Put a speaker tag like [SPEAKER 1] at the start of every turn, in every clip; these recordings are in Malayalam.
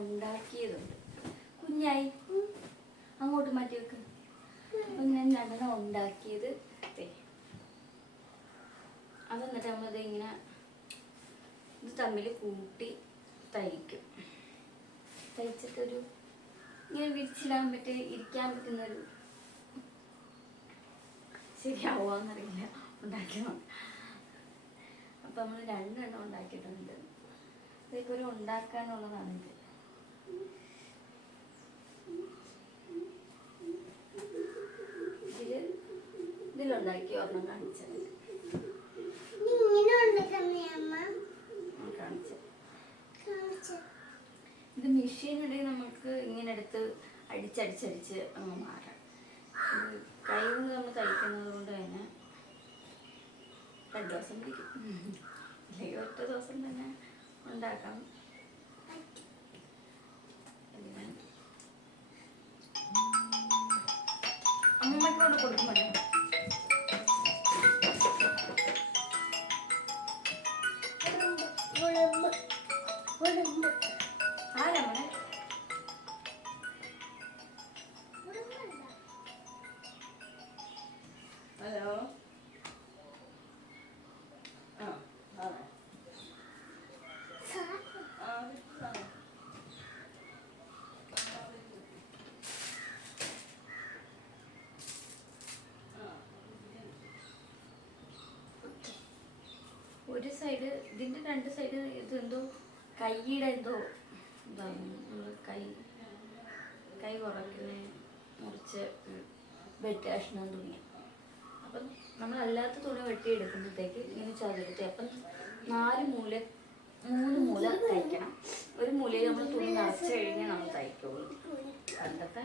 [SPEAKER 1] ഉണ്ടാക്കിയതുണ്ട്. കുഞ്ഞായി. അങ്ങോട്ട് മാറ്റി വെക്ക്. ഞാൻ രണ്ടെണ്ണം ഉണ്ടാക്കിയത് ദേ. അത് എന്നിട്ട് നമ്മളിത് ഇങ്ങനെ ഇത് തമ്മിൽ കൂട്ടി തയ്ക്കും. തയ്ച്ചിട്ടൊരു ഇങ്ങനെ വിരിച്ചിടാൻ പറ്റിയ ഇരിക്കാൻ പറ്റുന്നൊരു ശരിയാവുമെന്നറിയില്ല ഉണ്ടാക്കി നോക്കാം. അപ്പം നമ്മൾ രണ്ടെണ്ണം ഉണ്ടാക്കിയിട്ടുണ്ട്. ഇതൊക്കെ ഒരു ഉണ്ടാക്കാനുള്ളതാണ് ഇത് ഇതിൽ ഇതിലുണ്ടാക്കി ഒരെണ്ണം കാണിച്ചത്. ഇത് മെഷീനിടെ നമുക്ക് ഇങ്ങനെ എടുത്ത് അടിച്ചടിച്ചടിച്ച് അങ്ങ് മാറാം. ഇത് കൈ കൊണ്ട് നമ്മൾ തയ്ക്കുന്നത് കൊണ്ട് തന്നെ രണ്ട് ദിവസം പിടിക്കും. അല്ലെങ്കിൽ ഒറ്റ ദിവസം തന്നെ ഉണ്ടാക്കാം. சூடோடு கொடுக்க மாட்டேன் ஆறாமண்ணா ഇതിന്റെ രണ്ട് സൈഡ് ഇത് എന്തോ കൈയുടെ എന്തോ ഇതാണ്. നമ്മൾ കൈ കൈ കുറയ്ക്കുന്ന മുറിച്ച് വെട്ടി കഷ്ണം തുണി. അപ്പം നമ്മൾ അല്ലാത്ത തുണി വെട്ടിയെടുക്കുമ്പോഴത്തേക്ക് ഇങ്ങനെ ചതുരത്തി. അപ്പം നാല് മൂല മൂന്ന് മൂല തയ്ക്കണം. ഒരു മൂലയിൽ നമ്മൾ തുണി നിറച്ച് കഴിഞ്ഞാൽ നമ്മൾ തയ്ക്കുള്ളൂ. പണ്ടത്തെ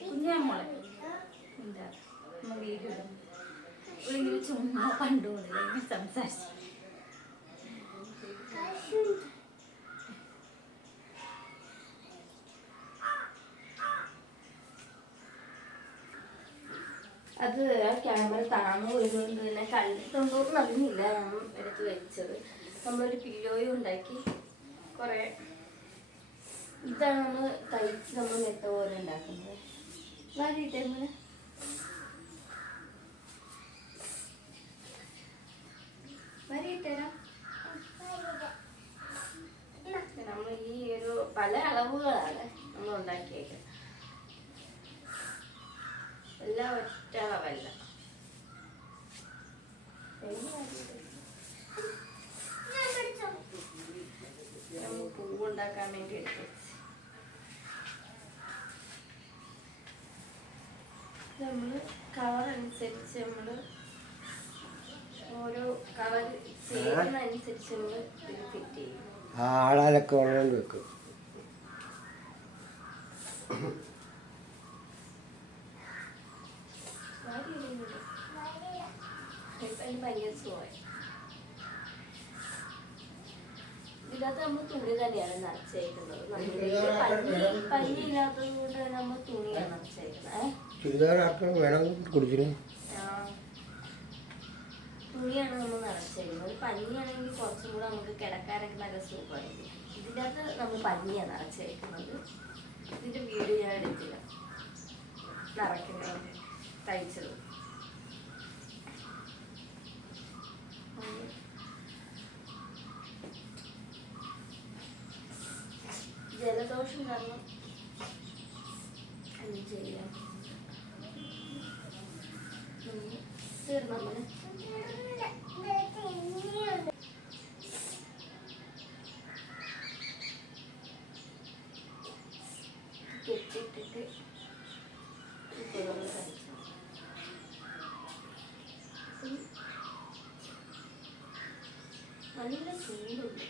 [SPEAKER 1] കുഞ്ഞാ മോളെ.
[SPEAKER 2] ആ,
[SPEAKER 1] എന്താ നമ്മൾ ഇവളിങ്ങനെ ചുമ്മാ കണ്ടുകൊണ്ടില്ല ഇങ്ങനെ സംസാരിച്ചു. അത് ആ ക്യാമറ താങ്ങു പോയതുകൊണ്ട് തന്നെ കണ്ടിട്ടുണ്ടോന്ന് അറിഞ്ഞില്ല ഞാൻ എടുത്ത് വെച്ചത്. നമ്മളൊരു പില്ലോയും ഉണ്ടാക്കി കുറേ ഇതാണ് നമ്മൾ തയ്ച്ച് നമ്മൾ മെത്ത പോലെ ഉണ്ടാക്കുന്നത്. വാരിയിട്ടേ നമ്മൾ നമ്മൾ ഈ ഒരു പല അളവുകളാണ് നമ്മൾ ഉണ്ടാക്കിയേക്കുന്നത് എല്ലാം ഒറ്റ അളവല്ല
[SPEAKER 2] ഞാൻ പഠിച്ചോ?
[SPEAKER 1] നമ്മൾ പൂവുണ്ടാക്കാൻ വേണ്ടി എടുത്ത് വെച്ച് നമ്മൾ കളർ അനുസരിച്ച് നമ്മൾ ഓരോ ചേരുന്നതനുസരിച്ച് നമ്മൾ ഇത് ഫിറ്റ് ചെയ്യും.
[SPEAKER 3] ആ ആളാലൊക്കെ ഉള്ളത് വെക്കും.
[SPEAKER 1] ഭയങ്കര സുഖമായി ഇതിനകത്ത് നമ്മൾ തുണി തന്നെയാണ് നിറച്ചേക്കുന്നത്. പഞ്ഞി പഞ്ഞി ഇല്ലാത്തത് കൊണ്ട് തന്നെ നമ്മൾ തുണിയാണ് നിറച്ചേക്കുന്നത്. ഏഹ്
[SPEAKER 3] ചുരിദാർ ആർക്കും വേണം കുടിച്ചിന്
[SPEAKER 1] ആ. തുണിയാണ് നമ്മൾ നമുക്ക് നമ്മൾ പഞ്ഞിയാണ് വീഡിയോ ജലദോഷം കാരണം ചെയ്യാം തീർന്നു നമ്മൾ കെട്ടിട്ടിട്ട് നല്ല ചൂടുണ്ട്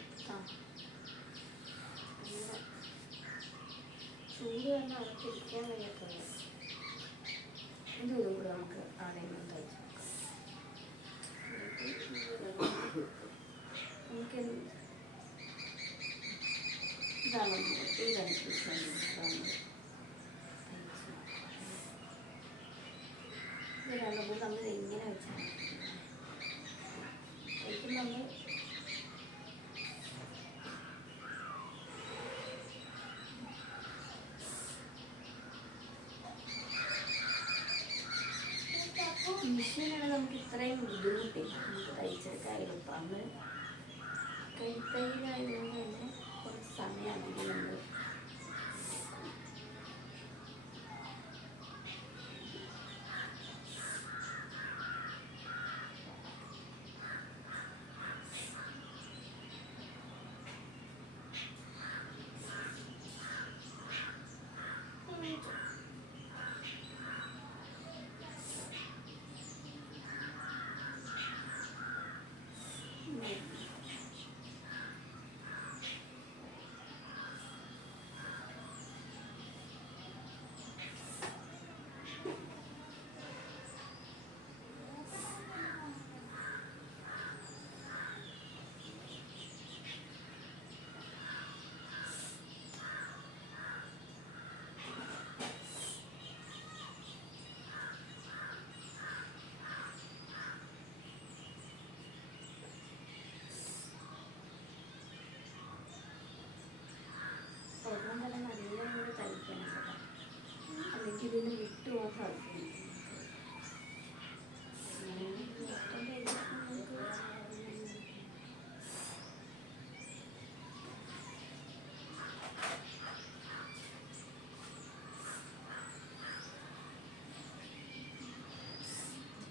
[SPEAKER 1] ചൂട് തന്നെ അകത്തിരിക്കാൻ കഴിയത്തുള്ളൂ ഇതും കൂടെ നമുക്ക് ആണെങ്കിലും തയ്ച്ചു നമുക്ക് എന്ത് നമ്മൾ മെഷീനാണ് നമുക്ക് ഇത്രയും ബുദ്ധിമുട്ടില്ല നമുക്ക് തയ്ച്ചെടുക്കാൻ എളുപ്പമാണ് കൈത്തൈലായതുകൊണ്ട് തന്നെ സമയം അധികം വിട്ടു പോകാൻ സാധിക്കും മൊത്തം തയ്ച്ചപ്പോൾ നമുക്ക്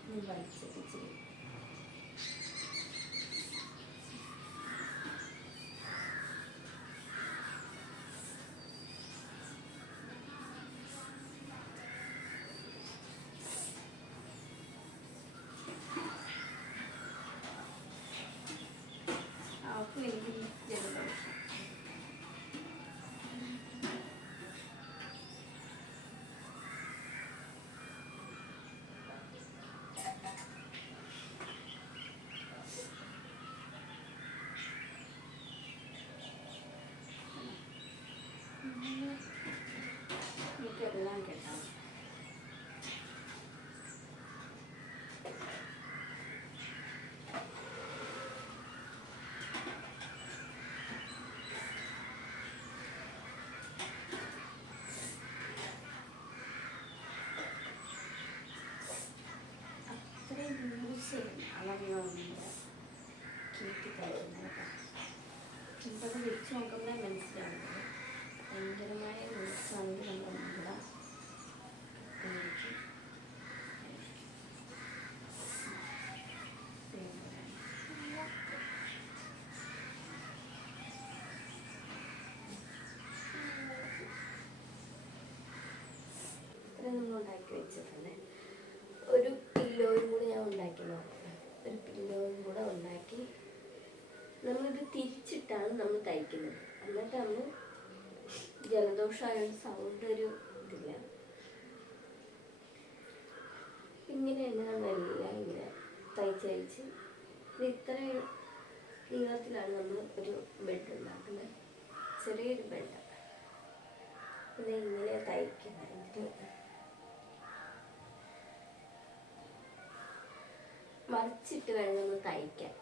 [SPEAKER 1] ഇത് വലിച്ചിട്ട് ഇച്ചിരി അവൾക്കും എനിക്കും ജലദോഷം എനിക്കെല്ലാം കേട്ടാ ലൂസില്ല അളവിലൊന്നുമില്ല കീറ്റി തയ്ക്കുന്നത് നമുക്കത് വിരിച്ച് നോക്കുമ്പോഴേ മനസ്സിലാവുന്നത് ഭയങ്കരമായ ലൂസാണെങ്കിൽ നമ്മൾ നമ്മുടെ ഇത്രയും നമ്മൾ ഉണ്ടാക്കി വെച്ചിട്ടുണ്ട്. ഒരു പില്ലോയും കൂടി ഉണ്ടാക്കി നമ്മളിത് തിരിച്ചിട്ടാണ് നമ്മൾ തയ്ക്കുന്നത്. എന്നിട്ട് നമ്മൾ ജലദോഷമായൊരു സൗണ്ട് ഒരു ഇതില്ല. ഇങ്ങനെയാണ് നമ്മളെല്ലാം ഇങ്ങനെ തയ്ച്ച് തയ്ച്ച് ഇത് ഇത്രയും നീളത്തിലാണ് നമ്മൾ ഒരു ബെഡ് ഉണ്ടാക്കുന്നത്. ചെറിയൊരു ബെഡ് ഇങ്ങനെ തയ്ക്കുന്നത് മറിച്ചിട്ട് വേണം നമ്മൾ തയ്ക്കാൻ.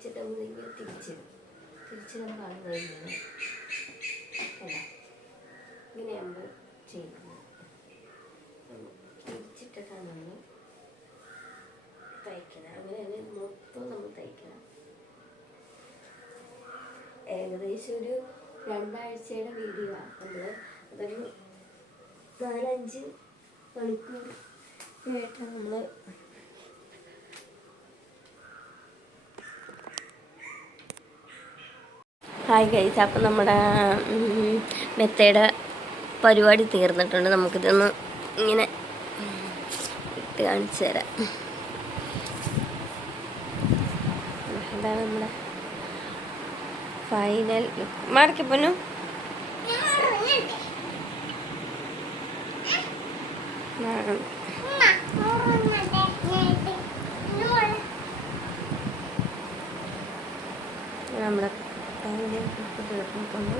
[SPEAKER 1] തയ്ച്ചിട്ട് നമ്മൾ ഇങ്ങനെ തിരിച്ചിടുമ്പോഴാണ് ഇങ്ങനെ നമ്മൾ ചെയ്യുന്നത് തിരിച്ചിട്ടിട്ടാണ് നമ്മൾ തയ്ക്കുന്നത് അങ്ങനെ മൊത്തം നമ്മൾ തയ്ക്കണം. ഏകദേശം ഒരു രണ്ടാഴ്ചയുടെ വീഡിയോ നമ്മൾ അതൊരു നാലഞ്ച് മണിക്കൂർ ആയിട്ടാണ് നമ്മൾ ഹായ് ഗൈസ് അപ്പം നമ്മുടെ മെത്തയുടെ പരിപാടി തീർന്നിട്ടുണ്ട് നമുക്കിതൊന്ന് ഇങ്ങനെ ഇട്ട് കാണിച്ചു തരാം അതാണ് നമ്മുടെ ഫൈനൽ മാർക്ക് പൊന്നു
[SPEAKER 2] ഞാൻ ഉറങ്ങണ്ടേ? ഉമ്മ, ഉറങ്ങണ്ടേ? നേരത്തെ. ഇന്ന് ഉറ-
[SPEAKER 1] നമ്മുടെ തീർന്നിട്ടുണ്ട്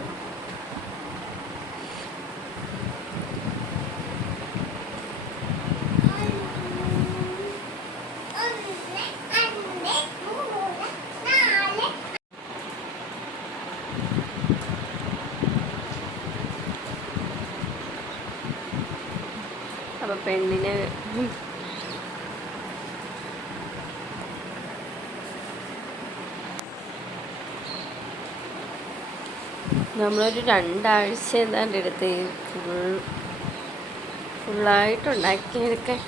[SPEAKER 1] അപ്പോൾ പെണ്ണിന് നമ്മളൊരു രണ്ടാഴ്ച എന്താണ്ട് എടുത്ത് ഫുൾ ഫുള്ളായിട്ട് ഉണ്ടാക്കിയെടുക്കാൻ.